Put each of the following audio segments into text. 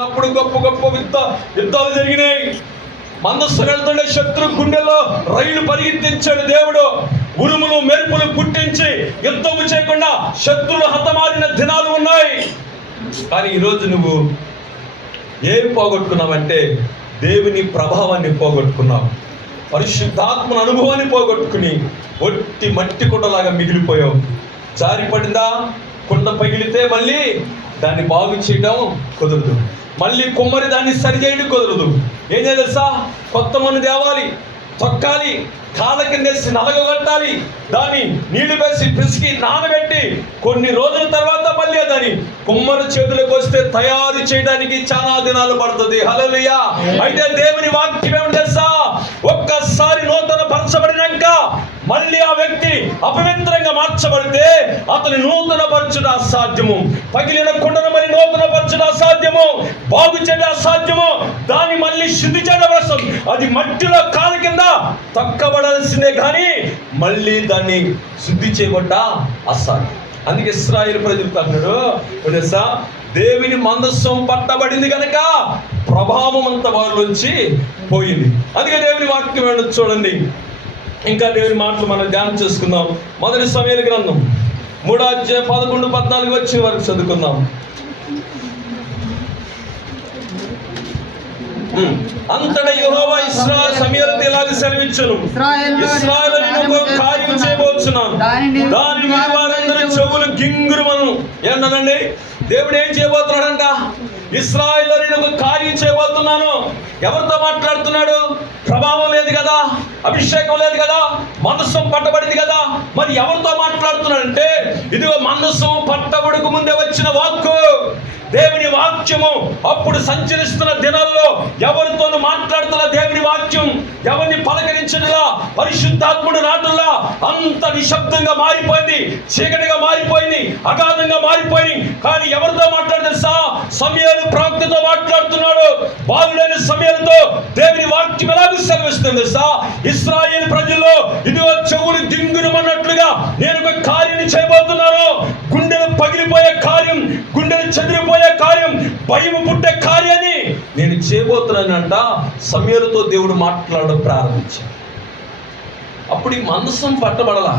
అప్పుడు గొప్ప గొప్ప యుద్ధాలు జరిగినాయి. మందస్సు వెళ్తుండే శత్రు గుండెల్లో రైలు పరిగెత్తించాడు దేవుడు. ఉరుములు మెరుపులు పుట్టించి యుద్ధము చేయకుండా శత్రులు హతమారిన దినాలు ఉన్నాయి. కానీ ఈరోజు నువ్వు ఏం పోగొట్టుకున్నావంటే దేవుని ప్రభావాన్ని పోగొట్టుకున్నావు. పరిశుద్ధాత్మన అనుభవాన్ని పోగొట్టుకుని ఒట్టి మట్టి కుండలాగా మిగిలిపోయావు. జారి పడిందా, కుండ పగిలితే మళ్ళీ దాన్ని బాగు చేయడం కుదరదు. మళ్ళీ కుమ్మరి దాన్ని సరిచేయడం కుదరదు. ఏం చేయాలి తెలుసా? కొత్త మన్ను తేవాలి, తొక్కాలి, కాళ్ళ కిందేసి నలగొట్టాలి, దాన్ని నీళ్లు వేసి పిసికి నానబెట్టి కొన్ని రోజుల తర్వాత మళ్ళీ దాన్ని కుమ్మరి చేతులకు వస్తే తయారు చేయడానికి చాలా దినాలు పడుతుంది. హల్లెలూయా. అయితే దేవుని వాక్యం ఏమిటి తెలుసా? ఒక్కసారి నూతన పరచబడినాక మళ్ళీ ఆ వ్యక్తి అపవిత్రంగా మార్చబడితే అతని నూతన పరచుట అసాధ్యము. పగిలిన కుండను మళ్ళీ నూతన పరచుట అసాధ్యము, బాగు చేయడం అసాధ్యము. దాన్ని మళ్ళీ శుద్ధి చేయడం కోసం అది మట్టిలో కాలు కింద తక్కబడాల్సిందే, కానీ మళ్ళీ దాన్ని శుద్ధి చేయబడ్డ అసాధ్యం. అందుకే ఇశ్రాయేలు ప్రజలు అన్నాడు తెలుసా, దేవుని మందస్సం పట్టబడింది కనుక ప్రభావం అంతా వారిలోంచి పోయింది. అందుకే దేవుని వాక్యం ఏంటో చూడండి. ఇంకా దేవుని మాటలు మనం ధ్యానం చేసుకుందాం. మొదటి సమూయేలు గ్రంథం 3వ అధ్యాయం 11-14 వచ్చిన వరకు చదువుకుందాం. అంతటా యెహోవా సమూయేలుతో ఇలాగ సెలవిచ్చెను, ఇశ్రాయేలు కార్యం చేయబోతున్నాను, దాని వారందరూ చెవులు గింగురుమను. ఏంటనండి, దేవుడు ఏం చేయబోతున్నాడంట? ఇశ్రాయేలు ఒక కార్యం చేయబోతున్నాను. ఎవరితో మాట్లాడుతున్నాడు? ప్రభావం లేదు కదా, అభిషేకం లేదు కదా, మనస్సం పట్టబడింది కదా. మరి ఎవరితో మాట్లాడుతున్నాడంటే, ఇదిగో మనస్సం పట్టబడకు ముందే వచ్చిన వాక్కు, దేవుని వాక్యము. అప్పుడు సంచరిస్తున్న దినాల్లో ఎవరితోనూ మాట్లాడుతున్న దేవుని వాక్యం ఎవరిని పలకరించడులా, పరిశుద్ధాత్ముడు రాటులా అంత నిశ్శబ్దంగా మారిపోయింది, చీకటిగా మారిపోయింది, అగాధంగా మారిపోయింది. కానీ ఎవరితో మాట్లాడు తెలుసా? సమూయేలు ప్రవక్తతో మాట్లాడుతున్నాడు. బాలుడైన సమూయేలుతో దేవుని వాక్యం ఎలాగూ సెలవిస్తుంది తెలుసా? ఇశ్రాయేలు ప్రజల్లో ఇదిగో చెవులు దింగురుమన్నట్లుగా నేను ఒక కార్యాన్ని చేయబోతున్నాను. గుండెలు పగిలిపోయే కార్యం, గుండెలు చెదిరిపోయే కార్యం, భయం పుట్టే కార్యాన్ని నేను చేయబోతున్నానంట. సమూయేలుతో దేవుడు మాట్లాడడం ప్రారంభించాడు. అప్పటికి మనస్సం పట్టబడలా,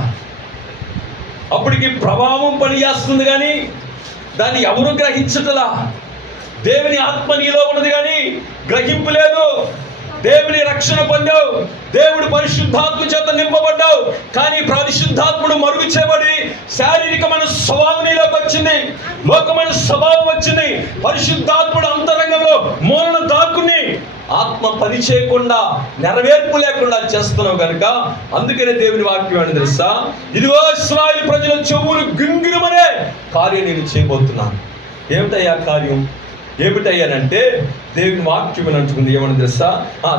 అప్పటికి ప్రభావం పనిచేస్తుంది కానీ దాన్ని ఎవరు గ్రహించటలా. దేవుని ఆత్మ నీలో ఉన్నది కానీ గ్రహింపు లేదు. దేవుని రక్షణ పొందావు, దేవుడు పరిశుద్ధాత్మ చేత నింపబడ్డావు, కానీ పరిశుద్ధాత్ముడు మరుగు చేయబడి శారీరకమైన స్వభావం నీలోకి వచ్చింది, లోకమైన స్వభావం వచ్చింది. పరిశుద్ధాత్ముడు అంతరంగంలో మూలన దాక్కుని ఆత్మ పని చేయకుండా, నెరవేర్పు లేకుండా చేస్తున్నావు కనుక అందుకనే దేవుని వాక్యం అని తెలుసా, ఇదిగో ఇశ్రాయేలు ప్రజల చెవులు గింగిరమనే కార్యం నేను చేయబోతున్నాను. ఏమిటయ్యా కార్యం? ఏమిటయ్యానంటే దేవుని వాక్యం అంటుకుంది. ఏమని తెలుసా?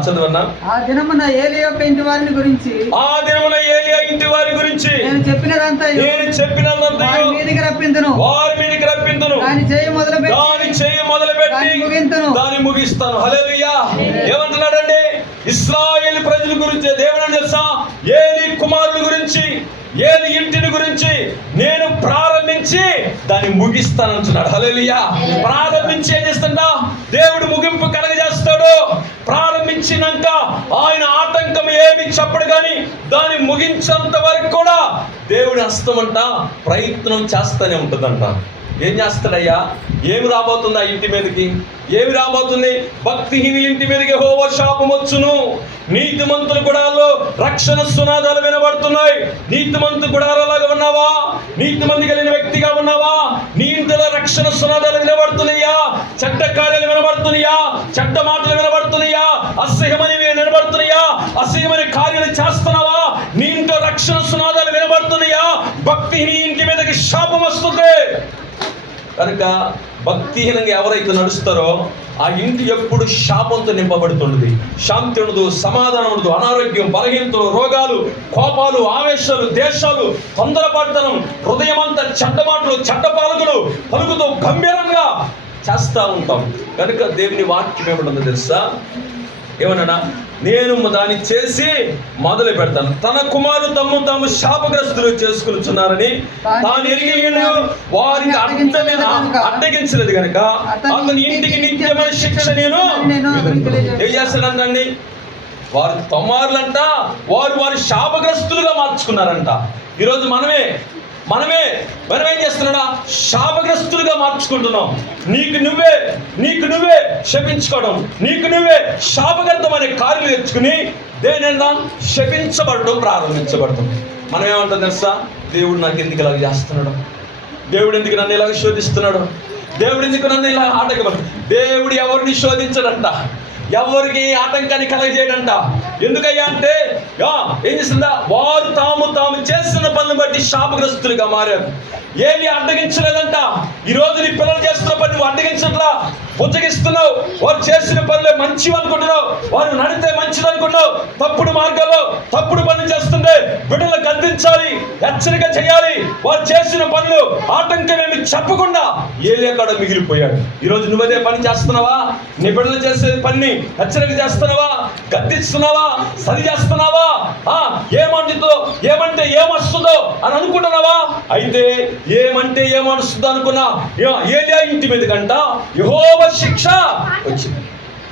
చదవన్నా. ఆ దినమున ఏలీ యొక్క ఇంటి వారిని గురించి, ఆ దినమున ఏలియా ఇంటి వారి గురించి నేను చెప్పినదంతా వారి మీదికి రప్పింతును, దాని చేయి మొదలుపెట్టి దాని ముగిస్తాను. హల్లెలూయా. ఏమంటున్నాడండి? ఇశ్రాయేలు ప్రజల గురించి దేవుడు తెలుసా? ఏలీ కుమారుల గురించి, ఏలీ ఇంటిని గురించి నేను ప్రారంభించి దాన్ని ముగిస్తానంటున్నాడు. హల్లెలూయా. ప్రారంభించి ఏం చేస్తాడా? దేవుడు ముగింపు కలగజేస్తాడు. ప్రారంభించినాక ఆయన ఆటంకం ఏమి చెప్పడు, కానీ దాన్ని ముగించేంత వరకు కూడా దేవుడి హస్తమంట ప్రయత్నం చేస్తూనే ఉంటుందంట. ఏం చేస్తాడయ్యా? ఏమి రాబోతుంది ఆ ఇంటి మీదకి? ఏమి రాబోతుంది? భక్తిహీనుల ఇంటి మీదకి యెహోవా శాపం వచ్చును. నీతిమంతుల గుడాల్లో రక్షణ సునాదాలు వినబడుతున్నాయి. నీతిమంతు గుడారాలాగా ఉన్నావా? నీతిమంతి కలిగిన వ్యక్తిగా ఉన్నావా? నీ ఇంటిలో రక్షణ సునాదాలు వినబడుతున్నాయా? చెడ్డ కార్యాలు వినబడుతున్నాయా? చెడ్డ మాటలు వినబడుతున్నాయా? అసహ్యమైనవి వినబడుతున్నాయా? అసహ్యమైన కార్యాలు చేస్తున్నావా? నీ ఇంట్లో రక్షణ సునాదాలు వినబడుతున్నాయా? భక్తిహీన ఇంటి మీదకి శాపం వస్తుంది. కనుక భక్తిహీనంగా ఎవరైతే నడుస్తారో ఆ ఇంటి ఎప్పుడు శాపంతో నింపబడుతున్నది. శాంతి ఉండదు, సమాధానం ఉండదు, అనారోగ్యం, బలహీనతలు, రోగాలు, కోపాలు, ఆవేశాలు, దేశాలు, తొందరపడతనం, హృదయం అంతా చెడ్డ మాటలు, చెడ్డ పాలకులు పలుకుతూ గంభీరంగా చేస్తూ ఉంటాం. కనుక దేవుని వాక్యం ఏమిటందో తెలుసా? ఏమన్నాడా, నేను దాన్ని చేసి మొదలు పెడతాను. తన కుమారులు తాము శాపగ్రస్తులు చేసుకున్నారని తాను ఎరిగి వారికి అడ్డగించలేదు కనుక అతని ఇంటికి నిత్యమైన శిక్ష నేను ఏం చేస్తాడంటండి. వారి కుమారులంట వారి శాపగ్రస్తులుగా మార్చుకున్నారంట. ఈరోజు మనమేం చేస్తున్నాడా, శాపగ్రస్తులుగా మార్చుకుంటున్నాం. నీకు నువ్వే శపించుకోవడం, నీకు నువ్వే శాపగ్రస్తం అనే కార్యం తెచ్చుకుని దేనైనా శపించబడడం ప్రారంభించబడతాం. మనం ఏమంటాం తెలుసా, దేవుడు నాకు ఎందుకు ఇలాగ చేస్తున్నాడు, దేవుడు ఎందుకు నన్ను ఇలాగ శోధిస్తున్నాడు, దేవుడు ఎందుకు నన్ను ఇలా ఆటంకపడు. దేవుడు ఎవరిని శోధించడంట, ఎవరికి ఆటంకాన్ని కలగజేయడంట. ఎందుకయ్యా అంటే ఏం చేస్తుందా, వారు తాము చేస్తున్న పనులు బట్టి శాపగ్రస్తులుగా మారారు. ఏమి అడ్డగించలేదంట. ఈరోజు నీ పిల్లలు చేస్తున్న పని నువ్వు అడ్డగించట్లా, బుజ్జగిస్తున్నావు. వారు చేసిన పనులే మంచివి అనుకుంటున్నావు, వారు నడితే మంచిది అనుకుంటున్నావు. తప్పుడు మార్గాల్లో తప్పుడు పనులు చేస్తుంటే బిడ్డలు గద్దించాలి, హెచ్చరిక చేయాలి. వారు చేసిన పనులు ఆటంకమేమి చెప్పకుండా ఏలియా మిగిలిపోయాడు. ఈరోజు నువ్వదే పని చేస్తున్నావా? నీ బిడ్డలు చేసే పని హెచ్చరిక చేస్తున్నావా, గద్దిస్తున్నావా, సరి చేస్తున్నావా? ఏమంటే ఏమొస్తుందో అని అనుకుంటున్నావా? అయితే ఏమంటే ఏమొస్తుందో అనుకున్నా ఏలియా ఇంటి మీద కంట యెహోవా శిక్ష వచ్చింది.